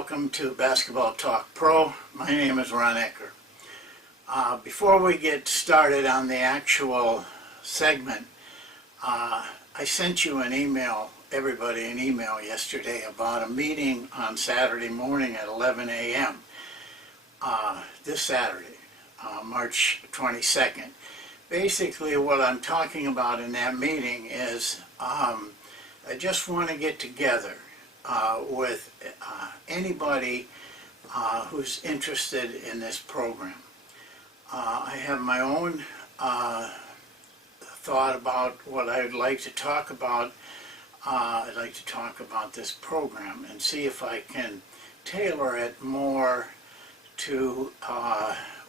welcome to Basketball Talk Pro. My name is Ron Ekker. Before we get started on the actual segment, I sent you an email, everybody an email yesterday about a meeting on Saturday morning at 11 a.m. This Saturday, March 22nd. Basically what I'm talking about in that meeting is I just want to get together with anybody who's interested in this program. I have my own thought about what I would like to talk about. I'd like to talk about this program and see if I can tailor it more to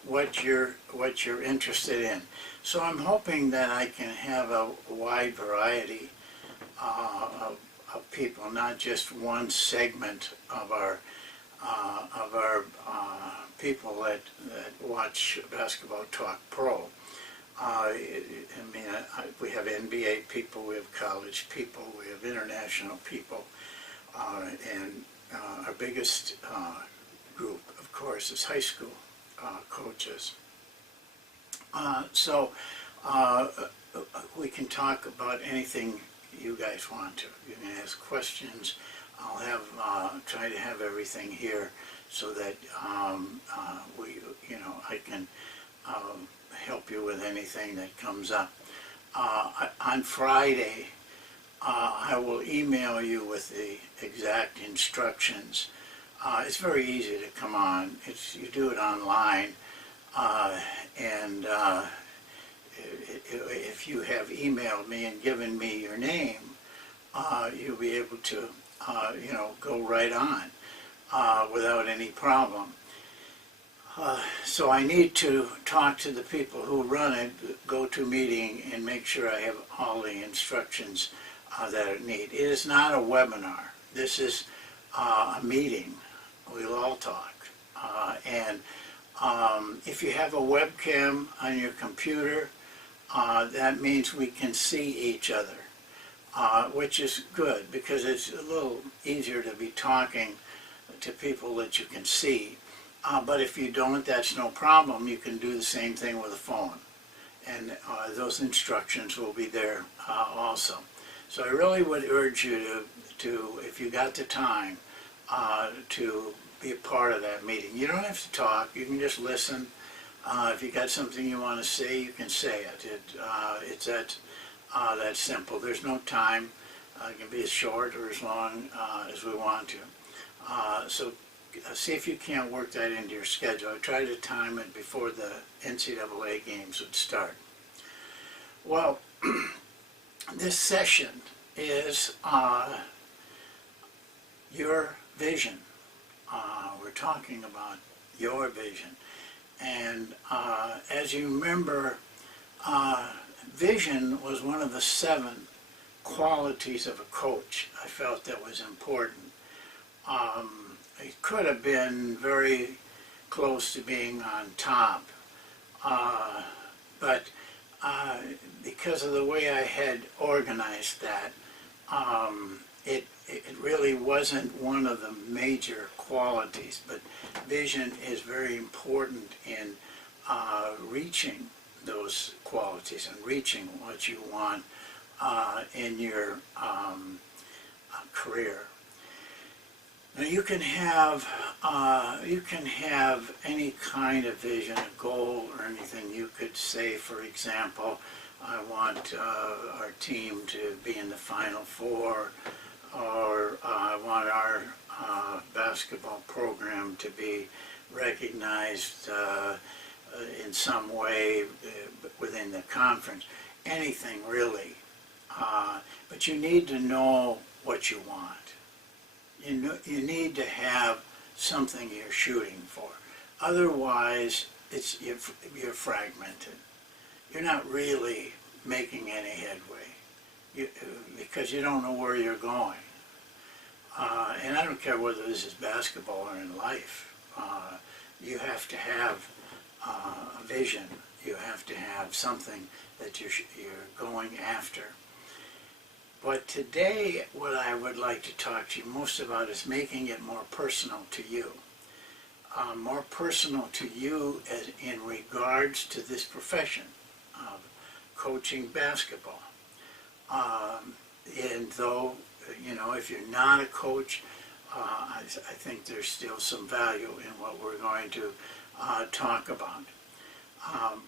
what you're interested in. So I'm hoping that I can have a wide variety of people, not just one segment of our people that watch Basketball Talk Pro. We have NBA people, we have college people, we have international people, and our biggest group, of course, is high school coaches. So we can talk about anything you guys want to. You can ask questions. I'll have try to have everything here so that I can help you with anything that comes up. On Friday, I will email you with the exact instructions. It's very easy to come on. You do it online, and if you have emailed me and given me your name, you'll be able to, go right on without any problem. So I need to talk to the people who run it, go to meeting, and make sure I have all the instructions that I need. It is not a webinar. This is a meeting. We'll all talk. If you have a webcam on your computer, that means we can see each other, which is good because it's a little easier to be talking to people that you can see. But if you don't, that's no problem. You can do the same thing with a phone. And those instructions will be there also. So I really would urge you to if you got the time, to be a part of that meeting. You don't have to talk. You can just listen. If you got something you want to say, you can say it. It's that simple. There's no time. It can be as short or as long as we want to. So see if you can't work that into your schedule. I try to time it before the NCAA games would start. Well, this session is your vision. We're talking about your vision. And as you remember, vision was one of the 7 qualities of a coach I felt that was important. It could have been very close to being on top, but because of the way I had organized that, it really wasn't one of the major qualities, but vision is very important in reaching those qualities and reaching what you want in your career. Now you can have any kind of vision, a goal, or anything. You could say, for example, I want our team to be in the Final Four, or I want our basketball program to be recognized in some way within the conference. Anything really, but you need to know what you want. You need to have something you're shooting for. Otherwise, you're fragmented. You're not really making any headway because you don't know where you're going. And I don't care whether this is basketball or in life. You have to have a vision. You have to have something that you're going after. But today, what I would like to talk to you most about is making it more personal to you. More personal to you as in regards to this profession of coaching basketball. And though, you know, if you're not a coach, I think there's still some value in what we're going to talk about.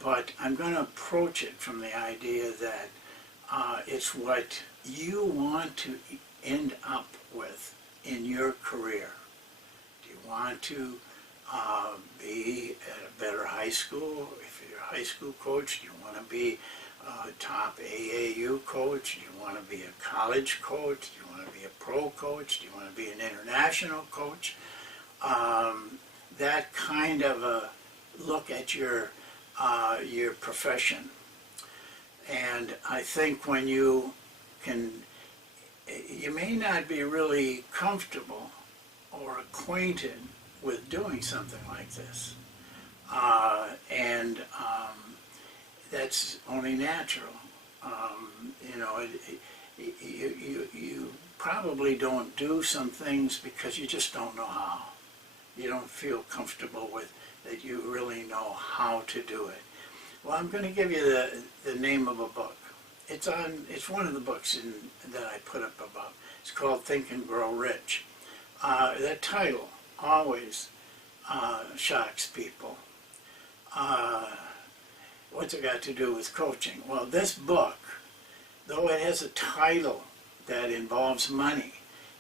But I'm going to approach it from the idea that it's what you want to end up with in your career. Do you want to be at a better high school? If you're a high school coach, do you want to be a top AAU coach? Do you want to be a college coach? Do you want to be a pro coach? Do you want to be an international coach? That kind of a look at your profession. And I think when you may not be really comfortable or acquainted with doing something like this. And that's only natural. You know, you probably don't do some things because you just don't know how. You don't feel comfortable with that you really know how to do it. Well, I'm going to give you the name of a book. It's one of the books that I put up above. It's called Think and Grow Rich. That title always shocks people. What's it got to do with coaching? Well, this book, though it has a title that involves money,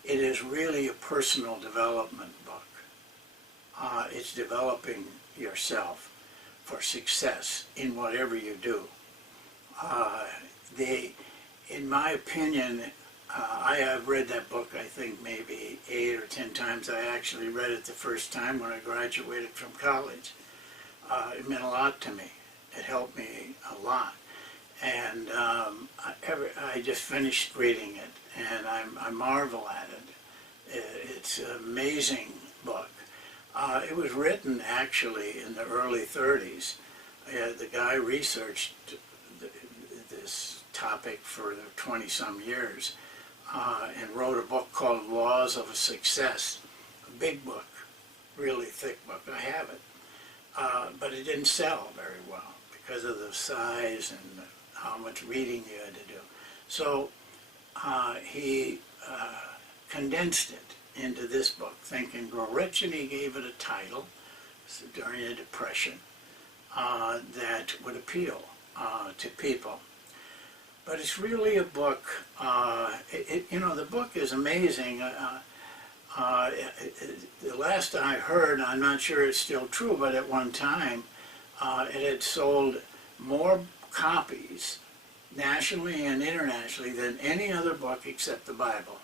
it is really a personal development book. It's developing yourself for success in whatever you do. In my opinion, I have read that book, I think maybe 8 or 10 times. I actually read it the first time when I graduated from college. It meant a lot to me. It helped me a lot. And I just finished reading it, and I marvel at it. It's an amazing book. It was written actually in the early 30s. The guy researched this topic for 20-some years and wrote a book called Laws of Success. A big book, really thick book. I have it. But it didn't sell very well because of the size and how much reading you had to do. So he condensed it into this book, Think and Grow Rich, and he gave it a title during the Depression that would appeal to people. But it's really a book, you know, the book is amazing. The last I heard, I'm not sure it's still true, but at one time it had sold more copies nationally and internationally than any other book except the Bible.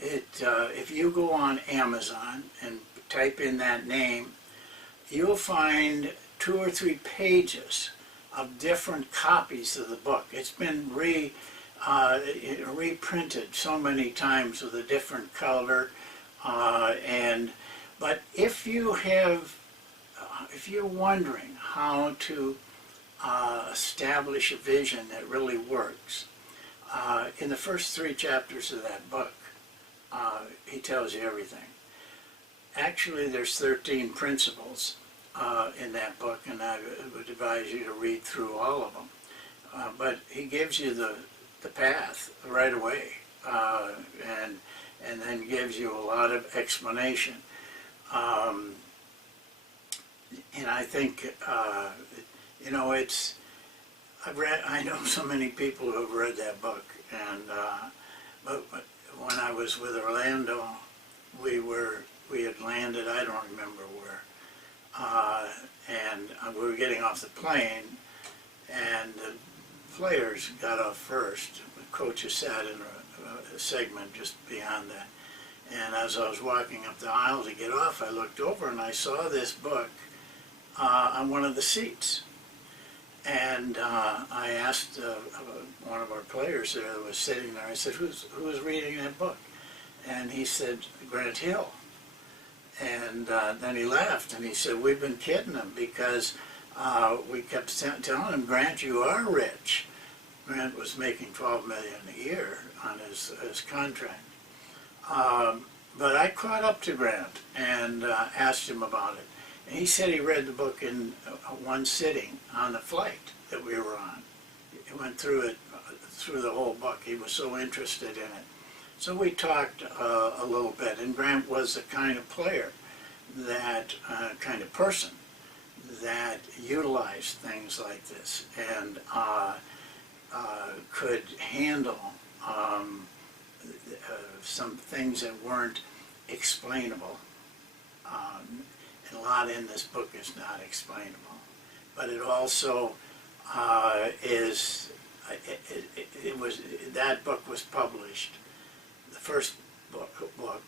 If you go on Amazon and type in that name, you'll find 2 or 3 pages of different copies of the book. It's been reprinted so many times with a different color, but if you're wondering how to establish a vision that really works, in the first 3 chapters of that book, he tells you everything. Actually, there's 13 principles in that book, and I would advise you to read through all of them. But he gives you the path right away, and then gives you a lot of explanation. And I think, you know, I know so many people who have read that book, and but when I was with Orlando, we had landed, I don't remember where, and we were getting off the plane, and the players got off first. The coaches sat in a segment just beyond that. And as I was walking up the aisle to get off, I looked over and I saw this book on one of the seats. And I asked one of our players there that was sitting there, I said, who was reading that book? And he said, Grant Hill. And then he laughed and he said, we've been kidding him because we kept telling him, Grant, you are rich. Grant was making $12 million a year on his contract. But I caught up to Grant and asked him about it. And he said he read the book in one sitting on the flight that we were on. He went through it, through the whole book. He was so interested in it. So we talked a little bit, and Grant was the kind of player that, kind of person that utilized things like this and could handle some things that weren't explainable. And a lot in this book is not explainable, but it also that book was published. The first book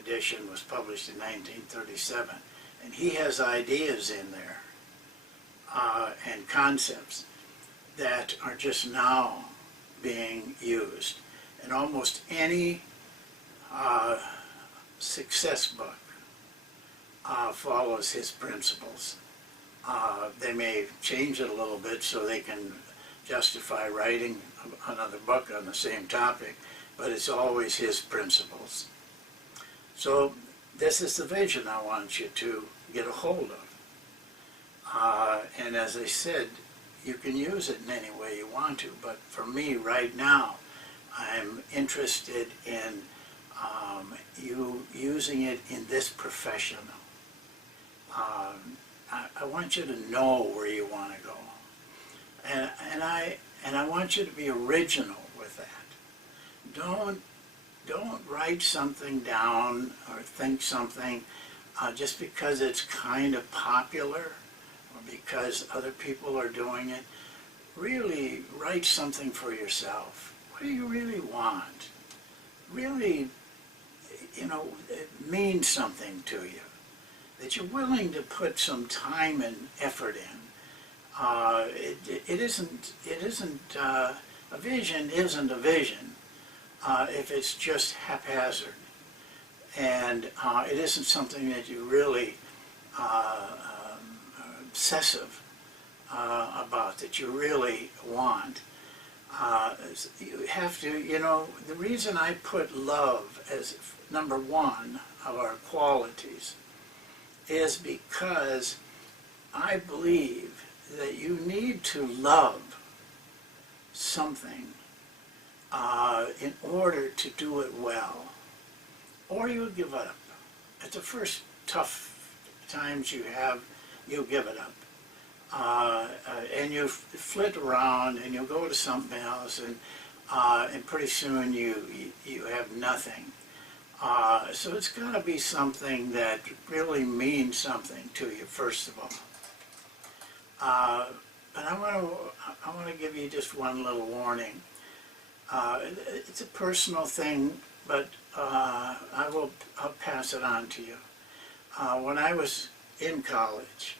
edition was published in 1937, and he has ideas in there and concepts that are just now being used. And almost any success book follows his principles. They may change it a little bit so they can justify writing another book on the same topic, but it's always his principles. So this is the vision I want you to get a hold of. And as I said, you can use it in any way you want to, but for me right now, I'm interested in you using it in this profession. I want you to know where you want to go, and I want you to be original with that. Don't write something down or think something just because it's kind of popular or because other people are doing it. Really write something for yourself. What do you really want? Really, it means something to you, that you're willing to put some time and effort in. A vision isn't a vision if it's just haphazard, and it isn't something that you really obsessive about, that you really want. You have to, the reason I put love as number one of our qualities is because I believe that you need to love something in order to do it well, or you'll give it up. At the first tough times you have, you'll give it up. And you flit around and you'll go to something else, and pretty soon you have nothing. So it's got to be something that really means something to you, first of all. But I want to give you just one little warning. It's a personal thing, but I'll pass it on to you. When I was in college,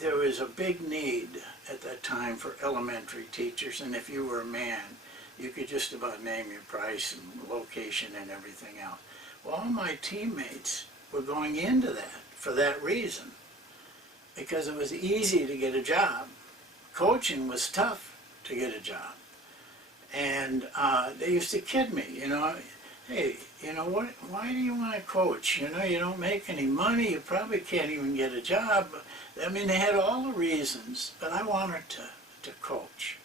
there was a big need at that time for elementary teachers, and if you were a man, you could just about name your price and location and everything else. Well, all my teammates were going into that for that reason, because it was easy to get a job. Coaching was tough to get a job. And they used to kid me, hey, why do you want to coach? You don't make any money, you probably can't even get a job. I mean, they had all the reasons, but I wanted to coach.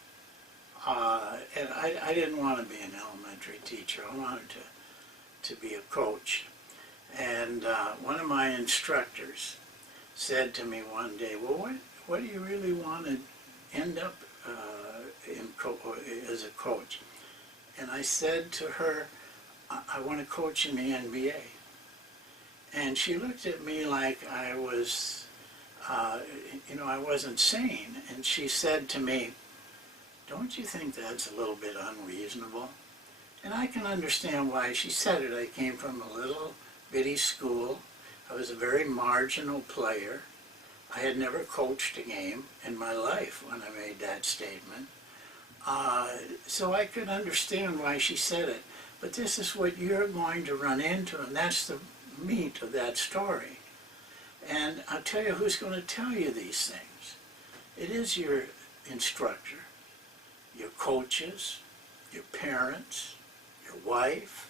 And I didn't want to be an elementary teacher, I wanted to be a coach. And one of my instructors said to me one day, well, what do you really want to end up as a coach? And I said to her, I want to coach in the NBA. And she looked at me like I was, I wasn't sane. And she said to me, don't you think that's a little bit unreasonable? And I can understand why she said it. I came from a little bitty school. I was a very marginal player. I had never coached a game in my life when I made that statement. So I could understand why she said it. But this is what you're going to run into, and that's the meat of that story. And I'll tell you who's going to tell you these things. It is your instructor, your coaches, your parents, your wife,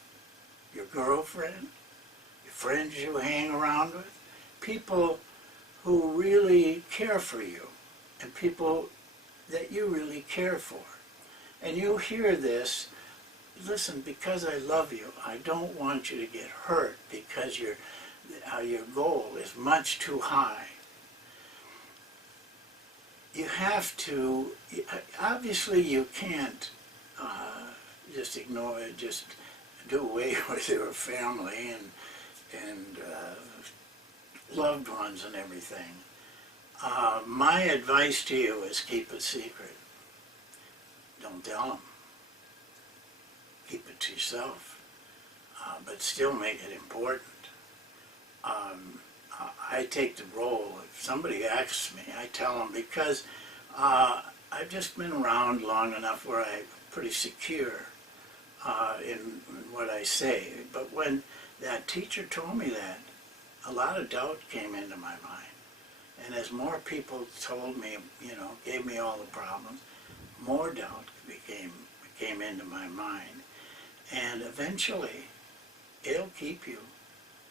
your girlfriend, your friends you hang around with, people who really care for you, and people that you really care for. And you hear this, listen, because I love you, I don't want you to get hurt because your goal is much too high. You have to, obviously you can't just ignore it, just do away with your family and loved ones and everything. My advice to you is keep it secret. Don't tell them. Keep it to yourself, but still make it important. I take the role. If somebody asks me, I tell them, because I've just been around long enough where I'm pretty secure in what I say. But when that teacher told me that, a lot of doubt came into my mind. And as more people told me, gave me all the problems, more doubt came into my mind. And eventually, it'll keep you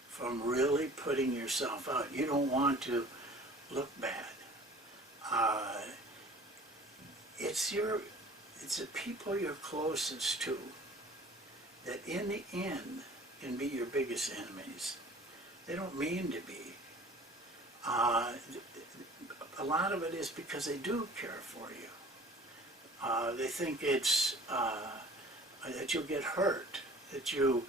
from really putting yourself out. You don't want to look bad. It's the people you're closest to that in the end can be your biggest enemies. They don't mean to be. A lot of it is because they do care for you. They think it's that you'll get hurt, that you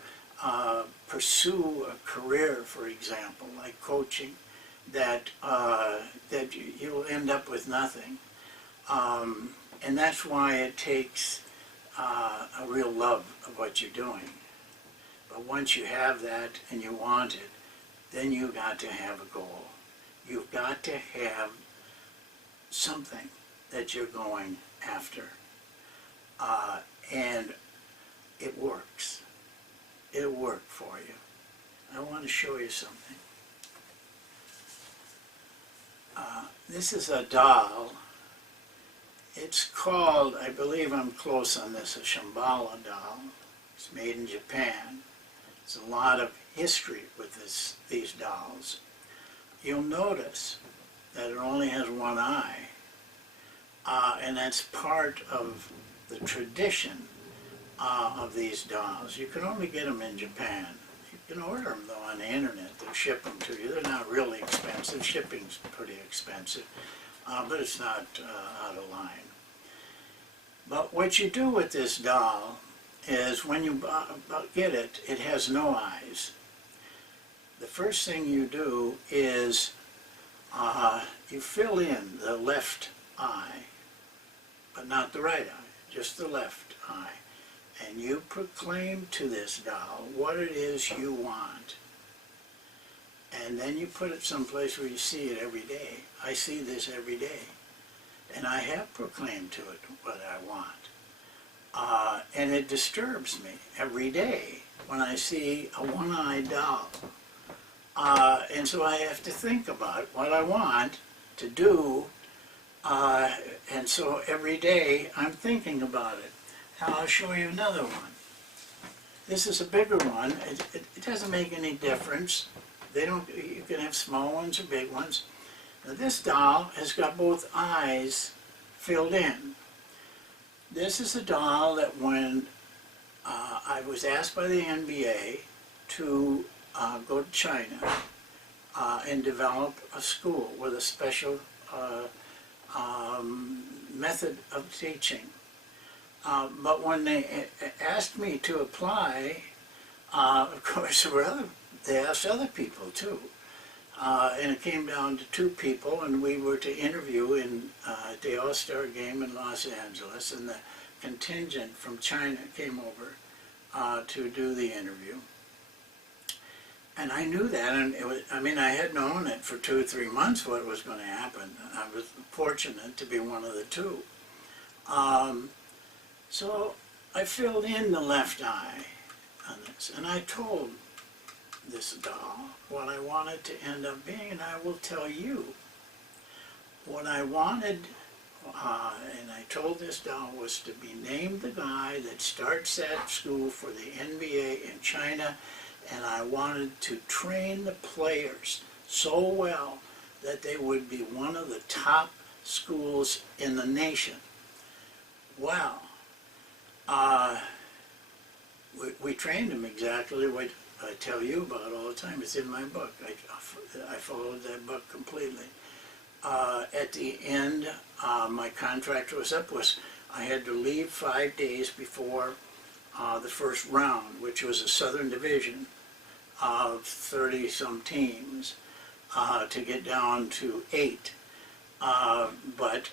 pursue a career, for example, like coaching, that you'll end up with nothing. And that's why it takes a real love of what you're doing. But once you have that and you want it, then you've got to have a goal. You've got to have something that you're going after. And it works. It'll work for you. I want to show you something. This is a doll. It's called, I believe I'm close on this, a Shambhala doll. It's made in Japan. There's a lot of history with these dolls. You'll notice that it only has one eye, and that's part of the tradition of these dolls. You can only get them in Japan. You can order them though on the internet. They'll ship them to you. They're not really expensive. Shipping's pretty expensive, but it's not out of line. But what you do with this doll is when you get it, it has no eyes. The first thing you do is you fill in the left eye, but not the right eye, just the left eye. And you proclaim to this doll what it is you want. And then you put it someplace where you see it every day. I see this every day. And I have proclaimed to it what I want. And it disturbs me every day when I see a one-eyed doll. And so I have to think about what I want to do. And so every day I'm thinking about it. Now I'll show you another one. This is a bigger one. It doesn't make any difference. You can have small ones or big ones. Now this doll has got both eyes filled in. This is a doll that when I was asked by the NBA to go to China and develop a school with a special method of teaching. But when they asked me to apply, of course, they asked other people too. And it came down to 2 people, and we were to interview at the All-Star game in Los Angeles, and the contingent from China came over to do the interview. And I knew that, and I had known it for 2 or 3 months what was going to happen. I was fortunate to be one of the 2. So I filled in the left eye on this, and I told this doll what I wanted to end up being, and I will tell you what I wanted, and I told this doll was to be named the guy that starts that school for the NBA in China, and I wanted to train the players so well that they would be one of the top schools in the nation. Well, we trained them exactly what I tell you about all the time. It's in my book. I followed that book completely. At the end, my contract was up. I had to leave 5 days before the first round, which was a Southern Division of 30-some teams, to get down to 8. But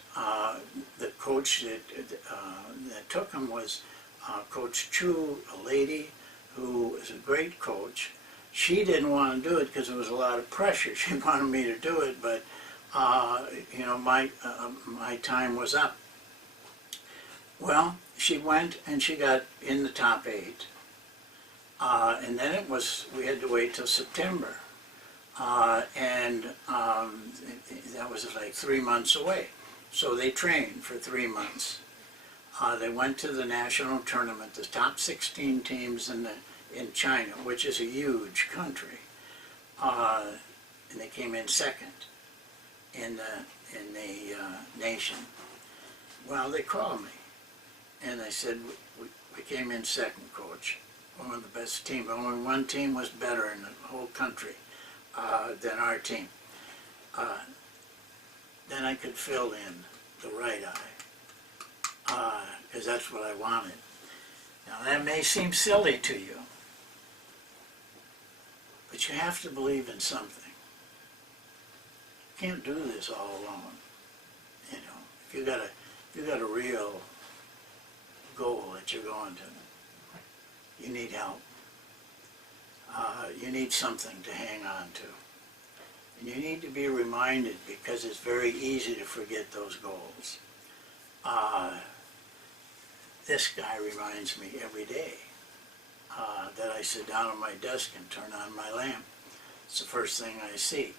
the coach that took him was Coach Chu, a lady who was a great coach. She didn't want to do it because there was a lot of pressure. She wanted me to do it, but you know, my time was up. Well, she went and she got in the top 8. And then we had to wait till September. And that was like 3 months away. So they trained for 3 months. They went to the national tournament, the top 16 teams in China, which is a huge country. And they came in second in the nation. Well, they called me, and they said, we came in second, coach. One of the best teams. Only one team was better in the whole country than our team. Then I could fill in the right eye, because that's what I wanted. Now that may seem silly to you, but you have to believe in something. You can't do this all alone. You know, if you got a real goal that you're going to, you need help. You need something to hang on to. And you need to be reminded, because it's very easy to forget those goals. This guy reminds me every day that I sit down at my desk and turn on my lamp. It's the first thing I see.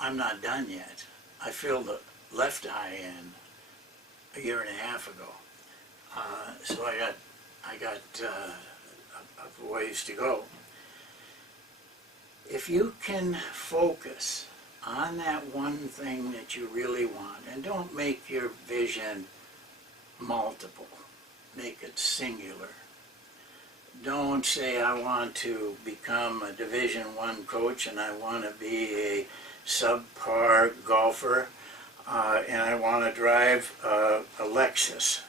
I'm not done yet. I filled the left eye in a year and a half ago. So I got a ways to go. If you can focus on that one thing that you really want, and don't make your vision multiple, make it singular. Don't say, I want to become a Division I coach and I want to be a subpar golfer and I want to drive a Lexus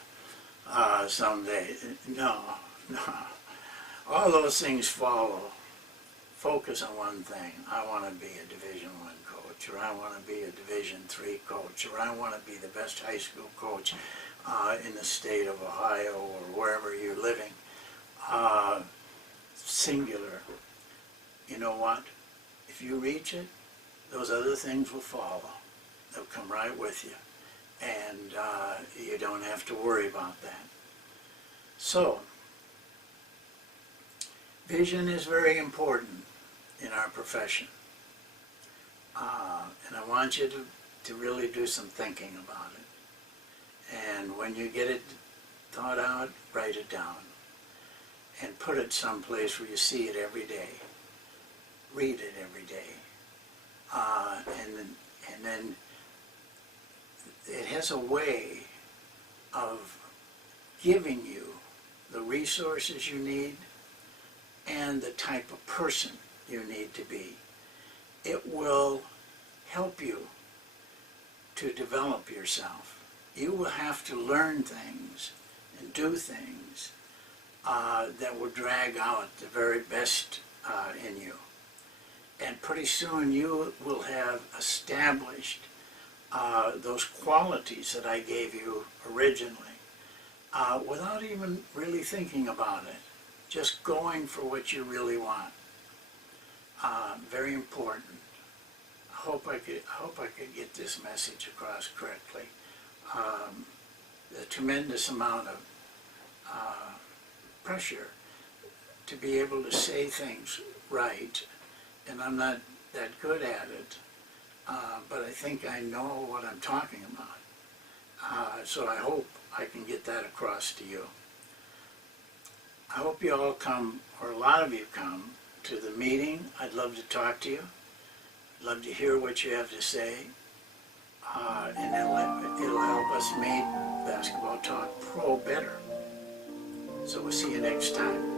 someday. No. All those things follow. Focus on one thing. I want to be a Division I coach, or I want to be a Division III coach, or I want to be the best high school coach in the state of Ohio or wherever you're living. Singular. You know what? If you reach it, those other things will follow. They'll come right with you. And you don't have to worry about that. So, vision is very important in our profession. And I want you to really do some thinking about it. And when you get it thought out, write it down. And put it someplace where you see it every day. Read it every day. And then it has a way of giving you the resources you need and the type of person you need to be. It will help you to develop yourself. You will have to learn things and do things that will drag out the very best in you. And pretty soon you will have established those qualities that I gave you originally without even really thinking about it. Just going for what you really want. Very important. I hope I could get this message across correctly. The tremendous amount of pressure to be able to say things right, and I'm not that good at it, but I think I know what I'm talking about. So I hope I can get that across to you. I hope you all come, or a lot of you come, to the meeting. I'd love to talk to you. I'd love to hear what you have to say. And it'll help us make Basketball Talk Pro better. So we'll see you next time.